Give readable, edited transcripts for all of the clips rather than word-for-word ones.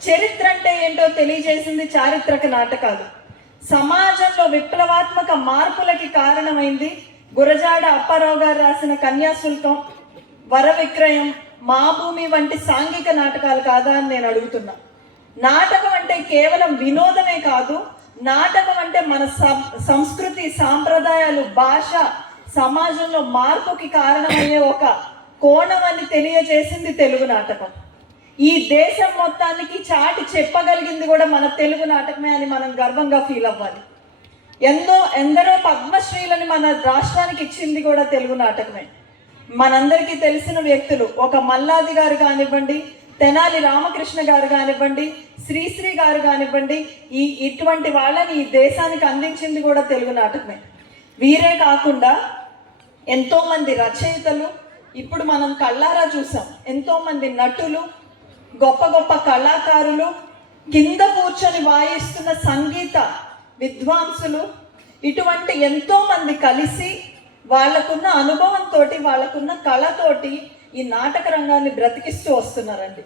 చరిత్ర అంటే ఏంటో తెలియజేసింది చారిత్రక నాటకాలు. సమాజంలో విప్లవాత్మక మార్పులకి కారణమైంది గురజాడ అప్పారావు గారు రాసిన కన్యాశుల్కం, వర విక్రయం, మా భూమి వంటి సాంఘిక నాటకాలు కాదా అని నేను అడుగుతున్నా. నాటకం అంటే కేవలం వినోదమే కాదు, నాటకం అంటే మన సంస్కృతి, సాంప్రదాయాలు, భాష, సమాజంలో మార్పుకి కారణమయ్యే ఒక కోణం అని తెలియజేసింది తెలుగు నాటకం. ఈ దేశం మొత్తానికి చాటి చెప్పగలిగింది కూడా మన తెలుగు నాటకమే అని మనం గర్వంగా ఫీల్ అవ్వాలి. ఎందరో పద్మశ్రీలని మన రాష్ట్రానికి ఇచ్చింది కూడా తెలుగు నాటకమే. మనందరికీ తెలిసిన వ్యక్తులు ఒక మల్లాది గారు కానివ్వండి, తెనాలి రామకృష్ణ గారు కానివ్వండి, శ్రీశ్రీ గారు కానివ్వండి, ఇటువంటి వాళ్ళని ఈ దేశానికి అందించింది కూడా తెలుగు నాటకమే. వీరే కాకుండా ఎంతోమంది రచయితలు, ఇప్పుడు మనం కళ్ళారా చూసాం, ఎంతోమంది నటులు, గొప్ప గొప్ప కళాకారులు, కింద కూర్చొని వాయిస్తున్న సంగీత విద్వాంసులు, ఇటువంటి ఎంతోమంది కలిసి వాళ్ళకున్న అనుభవంతో, వాళ్ళకున్న కళతోటి ఈ నాటక రంగాన్ని బ్రతికిస్తూ వస్తున్నారండి.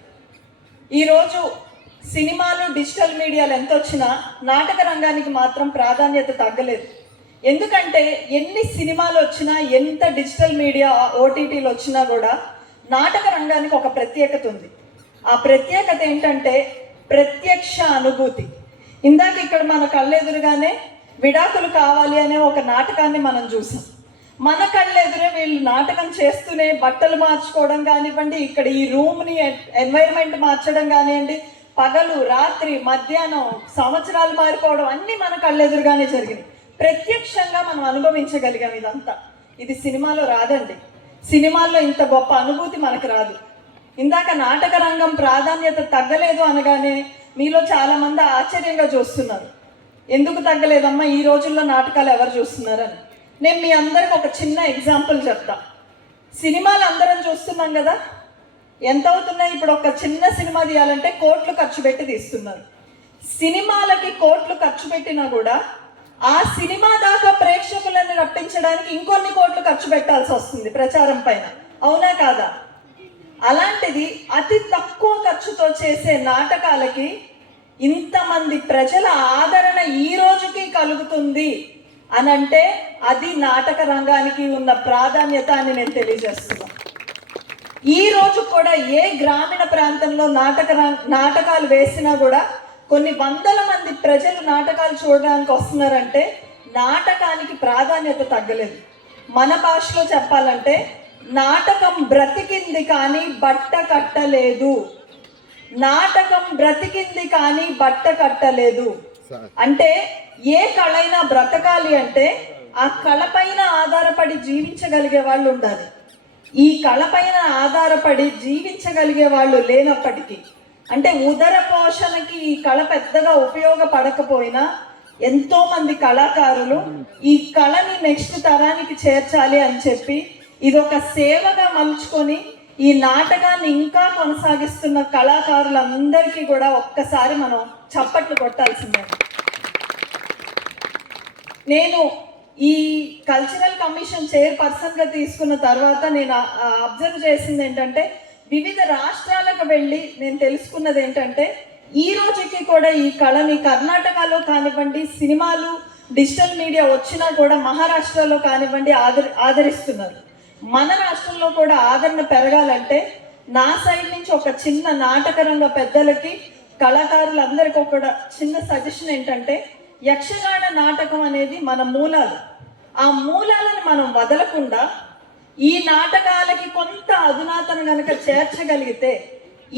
ఈరోజు సినిమాలు, డిజిటల్ మీడియాలు ఎంత వచ్చినా నాటక రంగానికి మాత్రం ప్రాధాన్యత తగ్గలేదు. ఎందుకంటే ఎన్ని సినిమాలు వచ్చినా, ఎంత డిజిటల్ మీడియా ఓటీటీలు వచ్చినా కూడా నాటక రంగానికి ఒక ప్రత్యేకత ఉంది. ఆ ప్రత్యేకత ఏంటంటే ప్రత్యక్ష అనుభూతి. ఇందాక ఇక్కడ మన కళ్ళెదురుగానే విడాకులు కావాలి అనే ఒక నాటకాన్ని మనం చూసాం. మన కళ్ళెదురే వీళ్ళు నాటకం చేస్తూనే బట్టలు మార్చుకోవడం కానివ్వండి, ఇక్కడ ఈ రూమ్ని ఎన్వైరన్మెంట్ మార్చడం కానివ్వండి, పగలు రాత్రి మధ్యాహ్నం సంవత్సరాలు మారిపోవడం అన్నీ మన కళ్ళెదురుగానే జరిగినాయి. ప్రత్యక్షంగా మనం అనుభవించగలిగాం ఇదంతా. ఇది సినిమాలో రాదండి. సినిమాల్లో ఇంత గొప్ప అనుభూతి మనకు రాదు. ఇందాక నాటక రంగం ప్రాధాన్యత తగ్గలేదు అనగానే మీలో చాలామంది ఆశ్చర్యంగా చూస్తున్నారు. ఎందుకు తగ్గలేదమ్మా, ఈ రోజుల్లో నాటకాలు ఎవరు చూస్తున్నారని. నేను మీ అందరికి ఒక చిన్న ఎగ్జాంపుల్ చెప్తా. సినిమాలు అందరం చూస్తున్నాం కదా, ఎంత అవుతున్నాయి? ఇప్పుడు ఒక చిన్న సినిమా తీయాలంటే కోట్లు ఖర్చు పెట్టి తీస్తున్నారు. సినిమాలకి కోట్లు ఖర్చు పెట్టినా కూడా ఆ సినిమా దాకా ప్రేక్షకులను రప్పించడానికి ఇంకొన్ని కోట్లు ఖర్చు పెట్టాల్సి వస్తుంది ప్రచారం పైన, అవునా కాదా? అలాంటిది అతి తక్కువ ఖర్చుతో చేసే నాటకాలకి ఇంతమంది ప్రజల ఆదరణ ఈ రోజుకి కలుగుతుంది అని అంటే అది నాటక రంగానికి ఉన్న ప్రాధాన్యత అని నేను తెలియజేస్తున్నాను. ఈ రోజు కూడా ఏ గ్రామీణ ప్రాంతంలో నాటకాలు వేసినా కూడా కొన్ని వందల మంది ప్రజలు నాటకాలు చూడడానికి వస్తున్నారంటే నాటకానికి ప్రాధాన్యత తగ్గలేదు. మన భాషలో చెప్పాలంటే నాటకం బ్రతికింది కానీ బట్ట కట్టలేదు. నాటకం బ్రతికింది కానీ బట్ట కట్టలేదు అంటే ఏ కళైనా బ్రతకాలి అంటే ఆ కళ పైన ఆధారపడి జీవించగలిగే వాళ్ళు ఉండాలి. ఈ కళ పైన ఆధారపడి జీవించగలిగే వాళ్ళు లేనప్పటికీ, అంటే ఉదర పోషణకి ఈ కళ పెద్దగా ఉపయోగపడకపోయినా ఎంతోమంది కళాకారులు ఈ కళని నెక్స్ట్ తరానికి చేర్చాలి అని చెప్పి ఇదొక సేవగా మలుచుకొని ఈ నాటకాన్ని ఇంకా కొనసాగిస్తున్న కళాకారులందరికీ కూడా ఒక్కసారి మనం చప్పట్లు కొట్టాల్సిందే. నేను ఈ కల్చరల్ కమిషన్ చైర్పర్సన్గా తీసుకున్న తర్వాత నేను అబ్జర్వ్ చేసింది ఏంటంటే, వివిధ రాష్ట్రాలకు వెళ్ళి నేను తెలుసుకున్నది ఏంటంటే, ఈ రోజుకి కూడా ఈ కళని కర్ణాటకలో కానివ్వండి, సినిమాలు డిజిటల్ మీడియా వచ్చినా కూడా మహారాష్ట్రలో కానివ్వండి ఆదరిస్తున్నారు. మన రాష్ట్రంలో కూడా ఆదరణ పెరగాలంటే నా సైడ్ నుంచి ఒక చిన్న నాటక రంగ పెద్దలకి, కళాకారులందరికీ ఒక చిన్న సజెషన్ ఏంటంటే, యక్షగాన నాటకం అనేది మన మూలాలు. ఆ మూలాలను మనం వదలకుండా ఈ నాటకాలకి కొంత అధునాతన కనుక చేర్చగలిగితే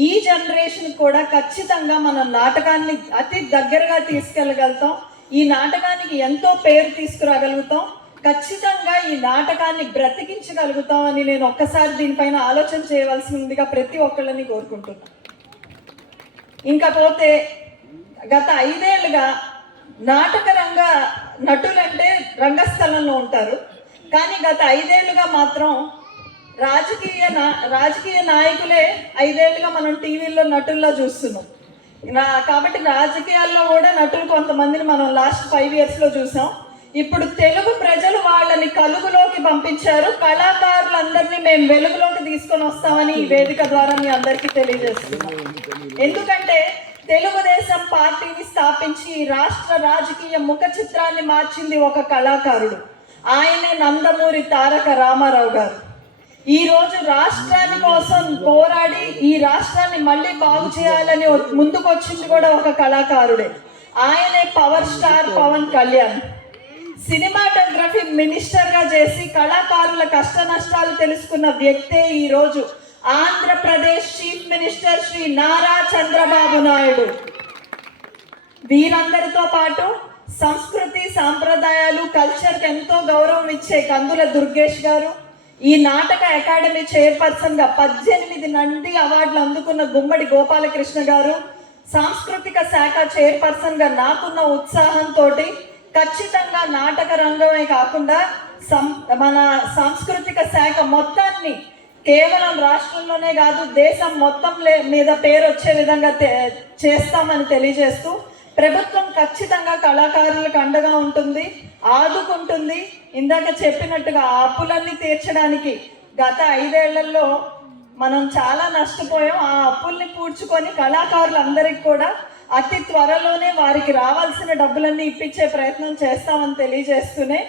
ఈ జనరేషన్ కూడా ఖచ్చితంగా మన నాటకాన్ని అతి దగ్గరగా తీసుకెళ్ళగలుగుతాం. ఈ నాటకానికి ఎంతో పేరు తీసుకురాగలుగుతాం. ఖచ్చితంగా ఈ నాటకాన్ని బ్రతికించగలుగుతాం అని నేను ఒక్కసారి దీనిపైన ఆలోచన చేయవలసిందిగా ప్రతి ఒక్కళ్ళని కోరుకుంటున్నాను. ఇంకపోతే గత 5 ఏళ్ళుగా నాటక రంగ నటులంటే రంగస్థలంలో ఉంటారు, కానీ గత 5 ఏళ్ళుగా మాత్రం రాజకీయ నాయకులే 5 ఏళ్ళుగా మనం టీవీల్లో నటుల్లో చూస్తున్నాం. కాబట్టి రాజకీయాల్లో కూడా నటులు కొంతమందిని మనం లాస్ట్ 5 ఇయర్స్లో చూసాం. ఇప్పుడు తెలుగు ప్రజలు వాళ్ళని కలుగులోకి పంపించారు. కళాకారులందరినీ మేము వెలుగులోకి తీసుకొని వస్తామని ఈ వేదిక ద్వారా మీ అందరికీ తెలియజేస్తున్నాం. ఎందుకంటే తెలుగుదేశం పార్టీని స్థాపించి ఈ రాష్ట్ర రాజకీయ ముఖ చిత్రాన్ని మార్చింది ఒక కళాకారుడు. ఆయనే నందమూరి తారక రామారావు గారు. ఈ రోజు రాష్ట్రాని కోసం పోరాడి ఈ రాష్ట్రాన్ని మళ్ళీ బాగు చేయాలని ముందుకొచ్చింది కూడా ఒక కళాకారుడే. ఆయనే power star Pawan Kalyan. Cinematography మినిస్టర్గా చేసి కళాకారుల కష్ట నష్టాలు తెలుసుకున్న వ్యక్తే ఈరోజు ఆంధ్రప్రదేశ్ చీఫ్ మినిస్టర్ శ్రీ నారా చంద్రబాబు నాయుడు. వీరందరితో పాటు సంస్కృతి సాంప్రదాయాలు కల్చర్కి ఎంతో గౌరవం ఇచ్చే కందుల దుర్గేష్ గారు, ఈ నాటక అకాడమీ చైర్పర్సన్గా 18 నంది అవార్డులు అందుకున్న గుమ్మడి గోపాలకృష్ణ గారు, సాంస్కృతిక శాఖ చైర్పర్సన్గా నాకున్న ఉత్సాహంతో ఖచ్చితంగా నాటక రంగమే కాకుండా మన సాంస్కృతిక శాఖ మొత్తాన్ని కేవలం రాష్ట్రంలోనే కాదు దేశం మొత్తం మీద పేరు వచ్చే విధంగా చేస్తామని తెలియజేస్తూ, ప్రభుత్వం ఖచ్చితంగా కళాకారులకు అండగా ఉంటుంది, ఆదుకుంటుంది. ఇందాక చెప్పినట్టుగా ఆ అప్పులన్నీ తీర్చడానికి గత 5 ఏళ్లలో మనం చాలా నష్టపోయాం. ఆ అప్పుల్ని పూడ్చుకొని కళాకారులందరికీ కూడా అతి త్వరలోనే వారికి రావాల్సిన డబ్బులన్నీ ఇప్పించే ప్రయత్నం చేస్తామని తెలియజేస్తూనే